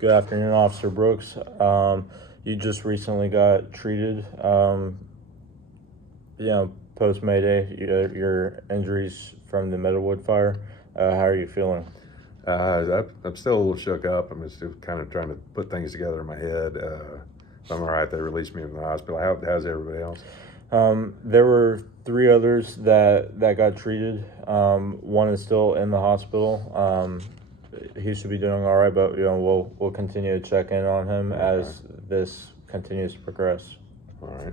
Good afternoon, Officer Brooks. You just recently got treated, post Mayday, your injuries from the Meadowwood fire. How are you feeling? I'm still a little shook up. I'm just kind of trying to put things together in my head. If I'm all right, they released me from the hospital. How's everybody else? There were three others that got treated. One is still in the hospital. He should be doing all right, but we'll continue to check in on him as this continues to progress. All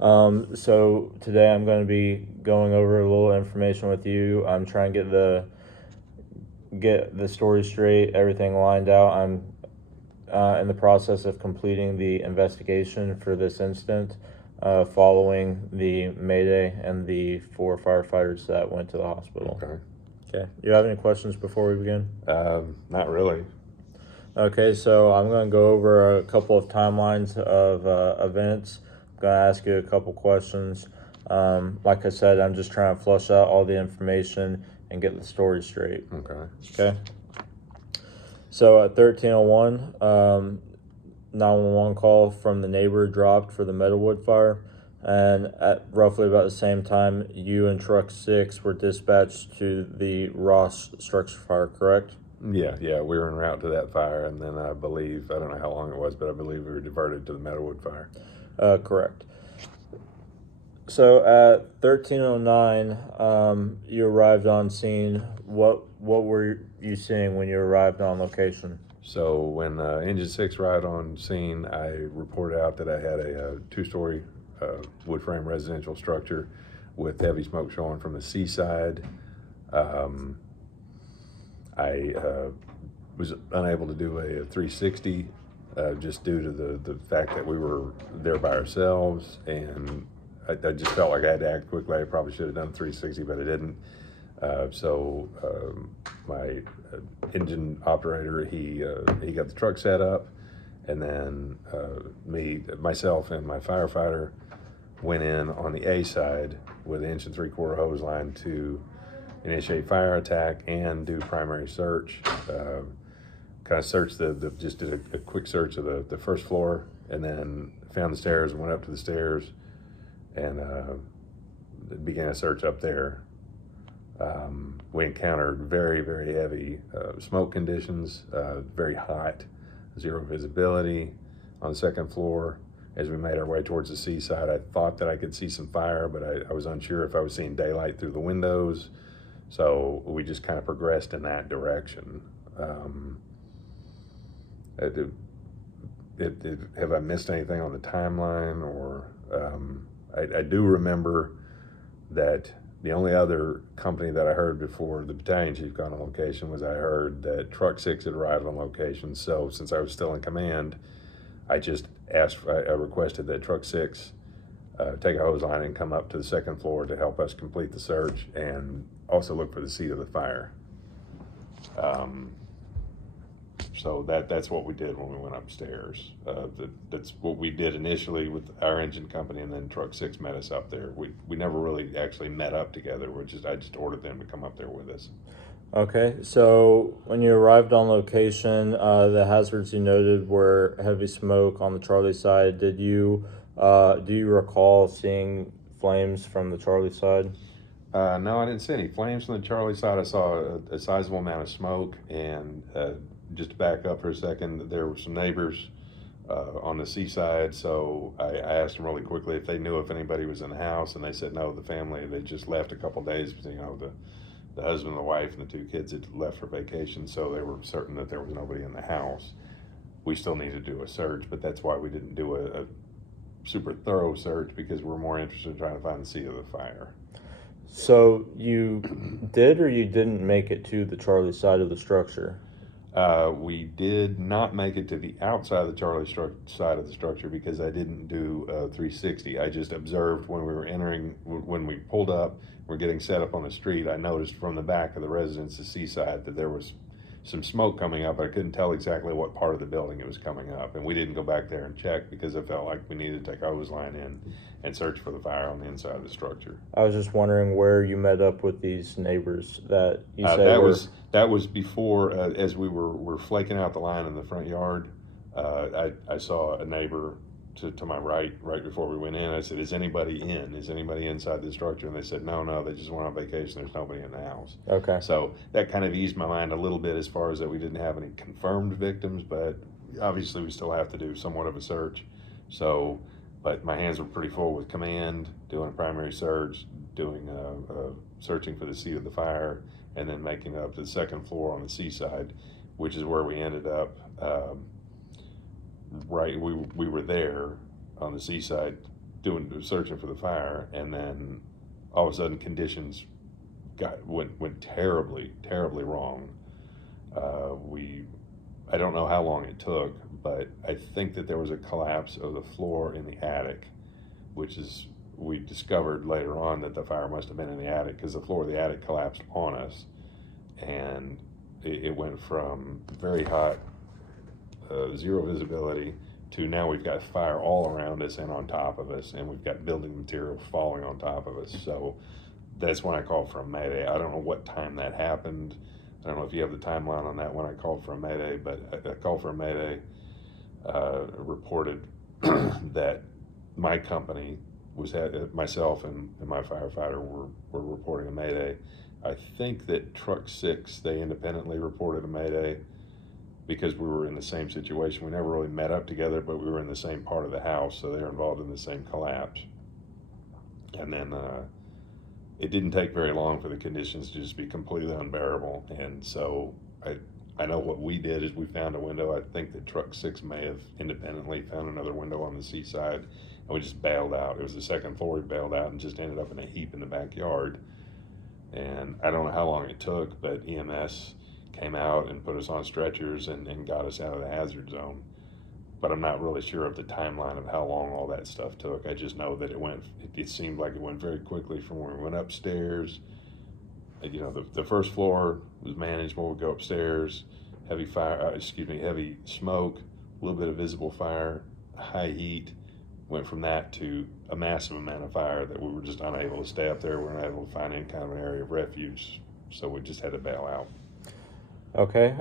right. So today I'm going to be going over a little information with you. I'm trying to get the story straight, everything lined out. I'm in the process of completing the investigation for this incident, following the Mayday and the 4 firefighters that went to the hospital. Okay. You have any questions before we begin? Not really. Okay, so I'm going to go over a couple of timelines of events. I'm going to ask you a couple questions. Like I said, I'm just trying to flush out all the information and get the story straight. Okay. So at 13:01, 911 call from the neighbor dropped for the Meadowwood fire, and at roughly about the same time, you and Truck 6 were dispatched to the Ross structure fire, correct? Yeah, we were en route to that fire, and then I don't know how long it was, but I believe we were diverted to the Meadowwood fire. Correct. So at 13:09, you arrived on scene. What were you seeing when you arrived on location? So when Engine 6 arrived on scene, I reported out that I had a two-story wood frame residential structure with heavy smoke showing from the seaside. I was unable to do a 360 just due to the fact that we were there by ourselves, and I just felt like I had to act quickly. I probably should have done a 360, but I didn't. So my engine operator, he got the truck set up, and then myself and my firefighter went in on the A side with an 1 3/4 hose line to initiate fire attack and do primary search. Kind of searched just did a quick search of the first floor, and then found the stairs and went up to the stairs and began a search up there. We encountered very, very heavy smoke conditions, very hot, zero visibility on the second floor. As we made our way towards the seaside, I thought that I could see some fire, but I was unsure if I was seeing daylight through the windows. So we just kind of progressed in that direction. Have I missed anything on the timeline? Or I do remember that the only other company that I heard before the battalion chief got on location was I heard that Truck 6 had arrived on location. So since I was still in command, I requested that Truck 6 take a hose line and come up to the second floor to help us complete the search and also look for the seat of the fire. So that's what we did when we went upstairs. That's what we did initially with our engine company, and then Truck 6 met us up there. We never really actually met up together. I just ordered them to come up there with us. Okay, so when you arrived on location, the hazards you noted were heavy smoke on the Charlie side. Do you recall seeing flames from the Charlie side? No, I didn't see any flames from the Charlie side. I saw a sizable amount of smoke, and just to back up for a second, there were some neighbors on the seaside, so I asked them really quickly if they knew if anybody was in the house, and they said no, the family, they just left a couple days, the husband, the wife, and the 2 kids had left for vacation, so they were certain that there was nobody in the house. We still need to do a search, but that's why we didn't do a super thorough search, because we're more interested in trying to find the seat of the fire. So you did or you didn't make it to the Charlie side of the structure? We did not make it to the outside of the Charlie side of the structure because I didn't do a 360. I just observed when we were when we pulled up, we're getting set up on the street. I noticed from the back of the residence, the seaside, that there was some smoke coming up, but I couldn't tell exactly what part of the building it was coming up. And we didn't go back there and check because I felt like we needed to take a hose line in and search for the fire on the inside of the structure. I was just wondering where you met up with these neighbors that you said that was before, as we were flaking out the line in the front yard. I saw a neighbor to my right before we went in. I said, "Is anybody in? Is anybody inside the structure?" And they said, "No, they just went on vacation. There's nobody in the house." Okay. So that kind of eased my mind a little bit as far as that we didn't have any confirmed victims, but obviously we still have to do somewhat of a search. So, but my hands were pretty full with command, doing a primary search, doing searching for the seat of the fire, and then making up the second floor on the seaside, which is where we ended up. Right, we were there on the seaside searching for the fire, and then all of a sudden conditions went terribly wrong. I don't know how long it took, but I think that there was a collapse of the floor in the attic, which is, we discovered later on that the fire must have been in the attic because the floor of the attic collapsed on us, and it went from very hot, zero visibility, to now we've got fire all around us and on top of us, and we've got building materials falling on top of us. So that's when I called for a mayday. I don't know what time that happened. I don't know if you have the timeline on that when I called for a mayday, but I called for a mayday, reported that my company myself and my firefighter were reporting a mayday. I think that truck 6, they independently reported a mayday because we were in the same situation. We never really met up together, but we were in the same part of the house, so they were involved in the same collapse. And then it didn't take very long for the conditions to just be completely unbearable. And so I know what we did is we found a window. I think that truck 6 may have independently found another window on the seaside, and we just bailed out. It was the second floor. We bailed out and just ended up in a heap in the backyard. And I don't know how long it took, but EMS came out and put us on stretchers and got us out of the hazard zone. But I'm not really sure of the timeline of how long all that stuff took. I just know that it seemed like it went very quickly from when we went upstairs. You know, the first floor was manageable. We go upstairs, heavy smoke, a little bit of visible fire, high heat. Went from that to a massive amount of fire that we were just unable to stay up there. We weren't able to find any kind of an area of refuge, so we just had to bail out. Okay.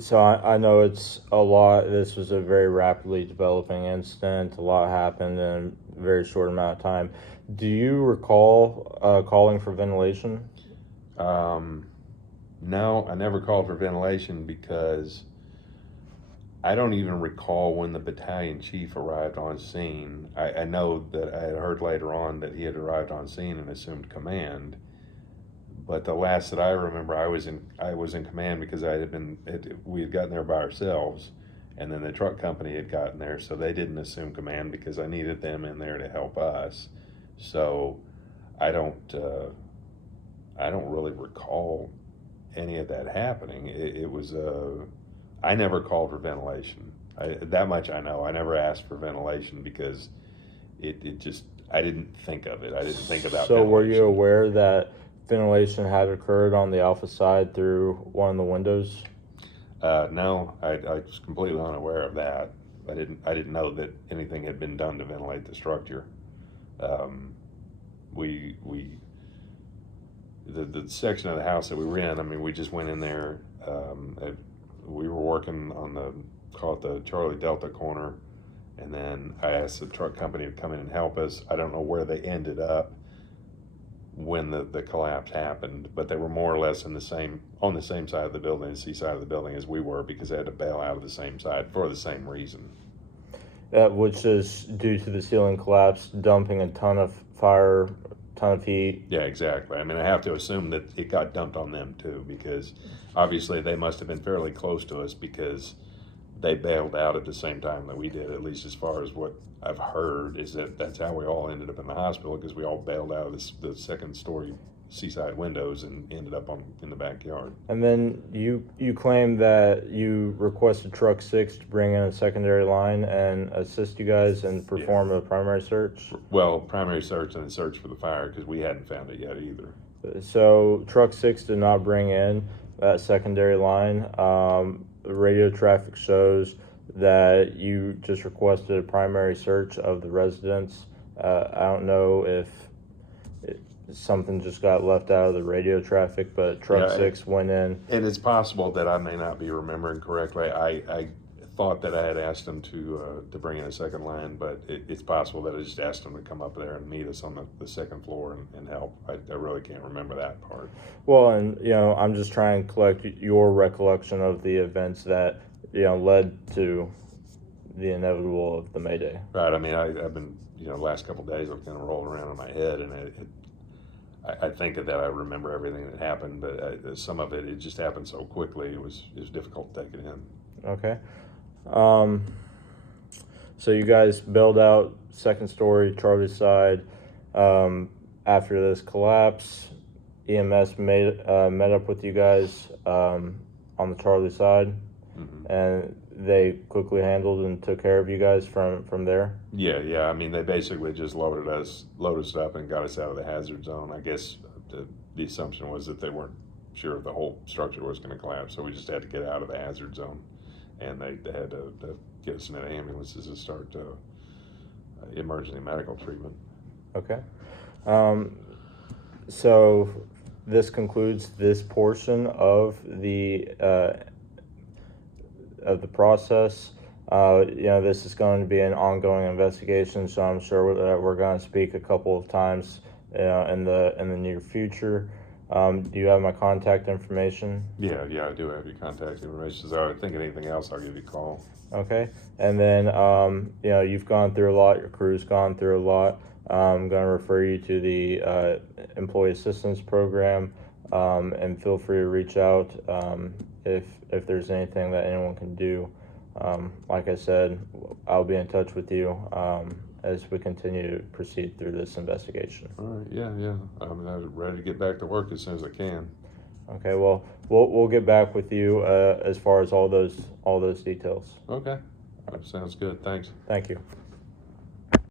So I know it's a lot. This was a very rapidly developing incident. A lot happened in a very short amount of time. Do you recall calling for ventilation? No, I never called for ventilation because I don't even recall when the battalion chief arrived on scene. I know that I had heard later on that he had arrived on scene and assumed command. But the last that I remember, I was in command because we had gotten there by ourselves, and then the truck company had gotten there, so they didn't assume command because I needed them in there to help us. So I don't really recall any of that happening. It was I never called for ventilation. That much I know. I never asked for ventilation because it just, I didn't think of it. I didn't think about. So were you aware that ventilation had occurred on the Alpha side through one of the windows? No, I was completely unaware of that. I didn't know that anything had been done to ventilate the structure. The section of the house that we were in, I mean, we just went in there. We were working on call it the Charlie Delta corner, and then I asked the truck company to come in and help us. I don't know where they ended up when the collapse happened, but they were more or less on the same side of the building, the sea side of the building, as we were, because they had to bail out of the same side for the same reason. Which is due to the ceiling collapse, dumping a ton of fire, ton of heat. Yeah, exactly. I mean, I have to assume that it got dumped on them too, because obviously they must have been fairly close to us because they bailed out at the same time that we did, at least as far as what I've heard, is that's how we all ended up in the hospital, because we all bailed out of the second story seaside windows and ended up in the backyard. And then you claim that you requested truck 6 to bring in a secondary line and assist you guys and perform a primary search? Well, primary search and then search for the fire, because we hadn't found it yet either. So truck 6 did not bring in that secondary line. The radio traffic shows that you just requested a primary search of the residence. I don't know if something just got left out of the radio traffic, but truck Yeah, 6 went in. And it's possible that I may not be remembering correctly. I thought that I had asked them to bring in a second line, but it's possible that I just asked them to come up there and meet us on the second floor and help. I really can't remember that part. Well, and I'm just trying to collect your recollection of the events that led to the inevitable of the Mayday. Right. I mean, I've been the last couple of days I've kind of rolled around in my head, and I think that I remember everything that happened, but some of it just happened so quickly. It was difficult to take it in. Okay. So you guys bailed out second story, Charlie side. After this collapse, EMS met up with you guys on the Charlie side, Mm-hmm. and they quickly handled and took care of you guys from there. Yeah. I mean, they basically just loaded us up and got us out of the hazard zone. I guess the assumption was that they weren't sure if the whole structure was going to collapse, so we just had to get out of the hazard zone, and they had to get us into ambulances to start emergency medical treatment. Okay. So this concludes this portion of the process. This is going to be an ongoing investigation, so I'm sure that we're going to speak a couple of times in the near future. Do you have my contact information? Yeah, I do have your contact information. So I think of anything else, I'll give you a call. Okay. And then, you've gone through a lot, your crew's gone through a lot. I'm going to refer you to the Employee Assistance Program, and feel free to reach out if there's anything that anyone can do. Like I said, I'll be in touch with you as we continue to proceed through this investigation. All right, yeah. I'm ready to get back to work as soon as I can. Okay, well, we'll get back with you as far as all those details. Okay, that sounds good. Thanks. Thank you.